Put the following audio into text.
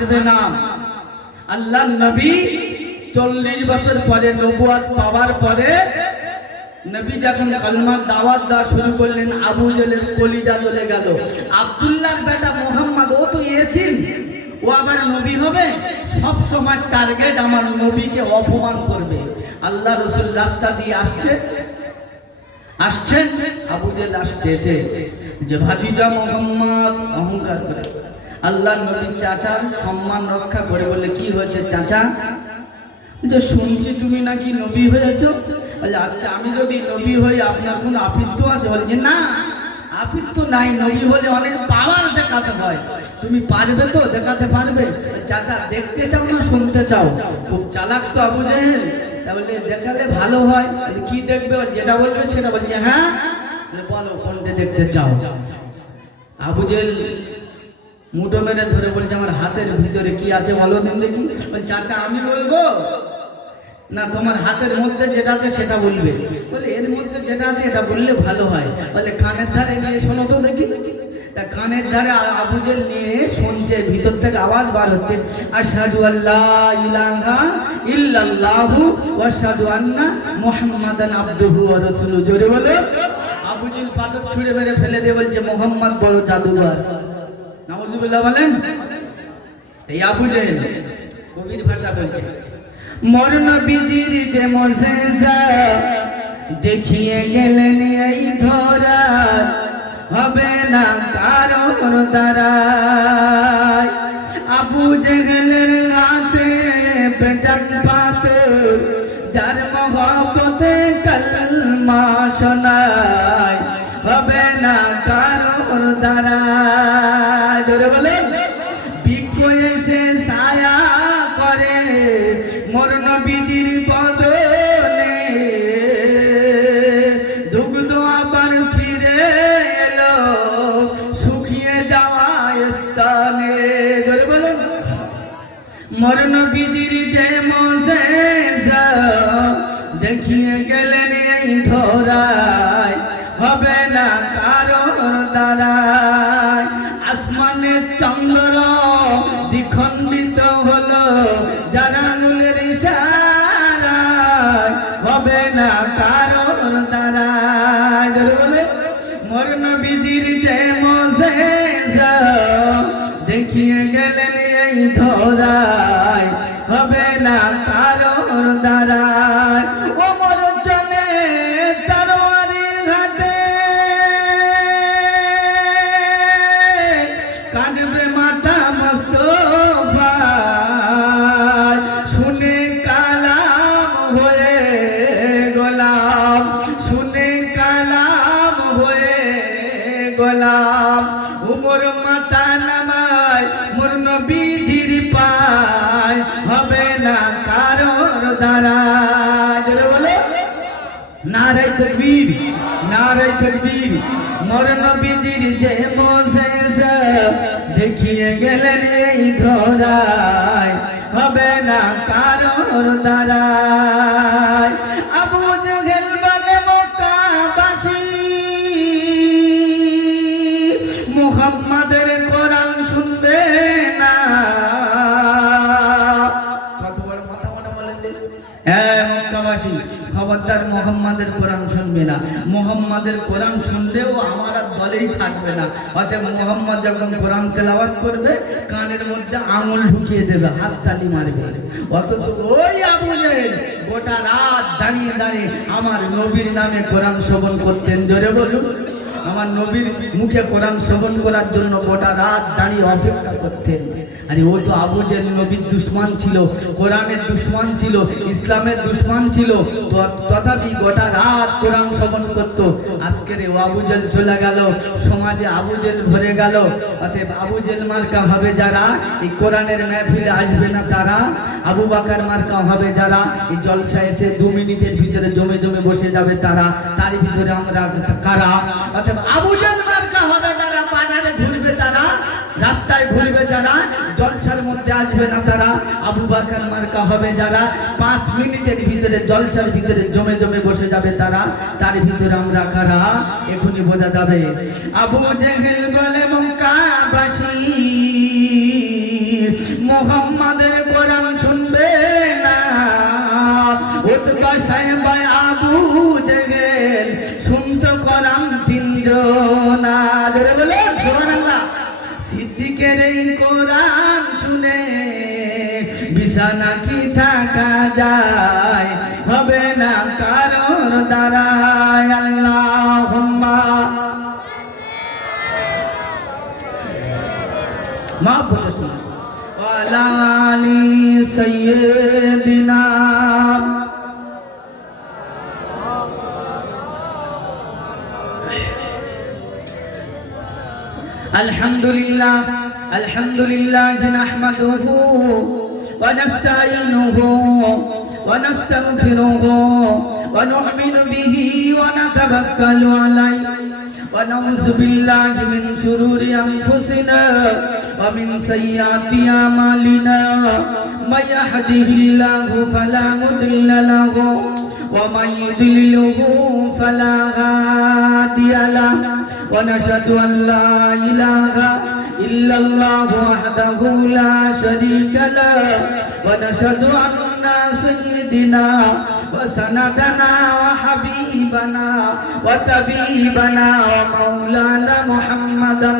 পারবে না। আল্লাহ নবী 40 বছর পরে নবুয়ত পাওয়ার পরে নবী যখন কালমার দাওয়াত দেওয়া শুরু করলেন, আবু জেলের কলিজা জ্বলে গেল। আব্দুল্লাহর বেটা মুহাম্মদ, ও তো এতিম, ও আবার নবী হবে? সব সময় টার্গেট আমার নবীকে অপমান করবে। আল্লাহ রাসূল রাস্তা দিয়ে আসছেন, আবু জেল আসছে যে ভাতিজা মুহাম্মদ অহংকার করে। আল্লাহ নবীর চাচা সম্মান রক্ষা করে বলে, কি হয়েছে চাচা? যে শুনছি তুমি নাকি নবী হয়েছ। আচ্ছা, আমি যদি নবী হই আপনার কোন আপিত্য আছে? বলছে না, আপিত্য নাই, নবী হলে অনেক পাওয়ার দেখাতে হয়। তুমি পারবে তো, দেখাতে পারবে? চাচা দেখতে চাও না শুনতে চাও? খুব চালাক তো আবু জেহেল, তাহলে দেখালে ভালো হয়। কি দেখবে? যেটা বলবে সেটা। বলছে হ্যাঁ, বলো কোনটা দেখতে চাও? আবু জেহেল মুঠো মেরে ধরে বলছে, আমার হাতের ভিতরে কি আছে বলো দিন দেখি। চাচা আমি বলবো না, তোমার হাতের মধ্যে যেটা আছে সেটা বলবে। বলে এর মধ্যে যেটা আছে এটা বললে ভালো হয়। বলে কানের ধারে নিয়ে শোনো তো দেখি। তা কানের ধারে আবু জেহেল নিয়ে শুনছে, ভিতর থেকে আওয়াজ বার হচ্ছে, আশহাদু আল্লা ইলাহা ইল্লাল্লাহু ওয়া আশহাদু আন্না মুহাম্মাদান আবদুহু ওয়া রাসূলুহু। জোরে বলে। আবু জেহেল পাথর ছুঁড়ে মেরে ফেলে দিয়ে বলছে, মুহাম্মদ বড় জাদুঘর। নাউযুবিল্লাহ বলেন। এই আবু জেহেল কবির ভাষা বলছে, মোর নবীজির যে মুজিজা দেখিয়ে গেলেন এই ধরা, হবে না কারোর দ্বারাই। আবু জেহেলের হাতে বেজান পাথর, যার মহব্বতে কালমা শোনায়, হবে না কারোর দ্বারাই। জোরে বলে। বৃক্ষ এসে ছায়া করে মোর নবীজির বদনে, দুগ্ধ আবার ফিরে এলো শুকিয়ে যাওয়া স্থানে। জোরে বলুন। মোর নবীজির যে মুজিজা দেখিয়ে গেলেন এই ধরায়, হবে না কারোর দ্বারাই। আসমানের চন্দ্র দ্বিখণ্ডিত হলো যার আঙুলের ইশারায়, হবে না কারোর দ্বারাই। মোর নবীজির যে মুজিজা দেখিয়ে গেলেন এই ধরায়, হবে না কারোর দ্বারাই। ও মোর চলে তরবারির ঘাটে, কাটবে মাথা মুস্তাফা, শুনে কালাম হয়ে গোলাম, শুনে কালাম হয়ে গোলাম। উমর মাথা নামায় মোর নবীজির পায়, হবে না কারোর দ্বারাই। বলে নারে তাকবীর, নারে তাকবীর। মোর নবীজির যে মুজিজা দেখিয়ে গেলেন এই ধরায়, হবে না কারোর দ্বারাই। আবু জেহেল বলে মক্কাবাসী, মুহাম্মাদের কোরআন শুনবে না। কত বড় কথা মনে বলেন দিন। মক্কাবাসী, খবরদার মুহাম্মাদের কোরআন শুনবে না। মুহাম্মাদের কোরআন শুনলেও আমার দলেই থাকবে না। অতএব মুহাম্মদ যখন কোরআন তেলাওয়াত করবে, কানের মধ্যে আঙুল ঢুকিয়ে দেবে, হাততালি মারবে। অথচ ওই আবু জেহেল গোটা রাত দাঁড়িয়ে দাঁড়িয়ে আমার নবীর নামে কোরআন শ্রবণ করতেন। জোরে বলুন। আমার নবীর মুখে কোরআন শ্রবণ করার জন্য গোটা রাত দাঁড়িয়ে অপেক্ষা করতেন। আরে ও তো আবু জেহেল নবীর দুশমন ছিল, কোরআনের দুশমন ছিল, ইসলামের দুশমন ছিল, তথাপি গোটা রাত কোরআন শ্রবণ করত। আজকের ও আবু জেহেল চলে গেল, সমাজে আবু জেহেল ভরে গেল। অতএব আবু জেহেল মার্কা হবে যারা এই কোরআনের মাহফিলে আসবে না তারা, আবু বকর মার্কা হবে যারা এই জলসা এসে 2 মিনিটের ভিতরে জমে জমে বসে যাবে তারা, তার ভিতরে আমরা কারা? অতএব আবু জেহেল মার্কা হবে যারা বাজারে ঘুরবে তারা, রাস্তায় ঘুরবে যারা, জলসার মধ্যে আসবে না তারা। আবু বকর মার্কা হবে যারা 5 মিনিটের ভিতরে জলসার ভিতরে জমে জমে বসে যাবে তারা, তার ভিতরে আমরা কারা এখনই বোঝা যাবে। আবু জেহেল বলে মক্কাবাসী, জিকিরে কোরআন শুনে বিছানা কি থাকা যায়, হবে না কারোর দ্বারায়। আল্লাহুম্মা মা বলে শুনুন, ওয়ালা আলি সাইয়্যিদিনা। আলহামদুলিল্লাহ আলহামদুলিল্লাহ নাহমাদুহু ওয়া নাস্তাঈনুহু ওয়া নাস্তাগফিরুহু ওয়া নু'মিনু বিহি ওয়া নাতাওয়াক্কালু আলাইহি ওয়া নাউযু বিল্লাহি মিন শুরুরি আনফুসিনা ওয়া মিন সাইয়্যাতি আমালিনা মা ইয়াহদিহিল্লাহু ফালা মুদিল্লা লাহু ওয়া মান ইউদ্লিলহু ফালা হাদিয়া লাহু। ونشهد أن لا إله إلا الله وحده لا شريك له ونشهد أن سيدنا وسندنا وحبيبنا وطبيبنا ومولانا محمدا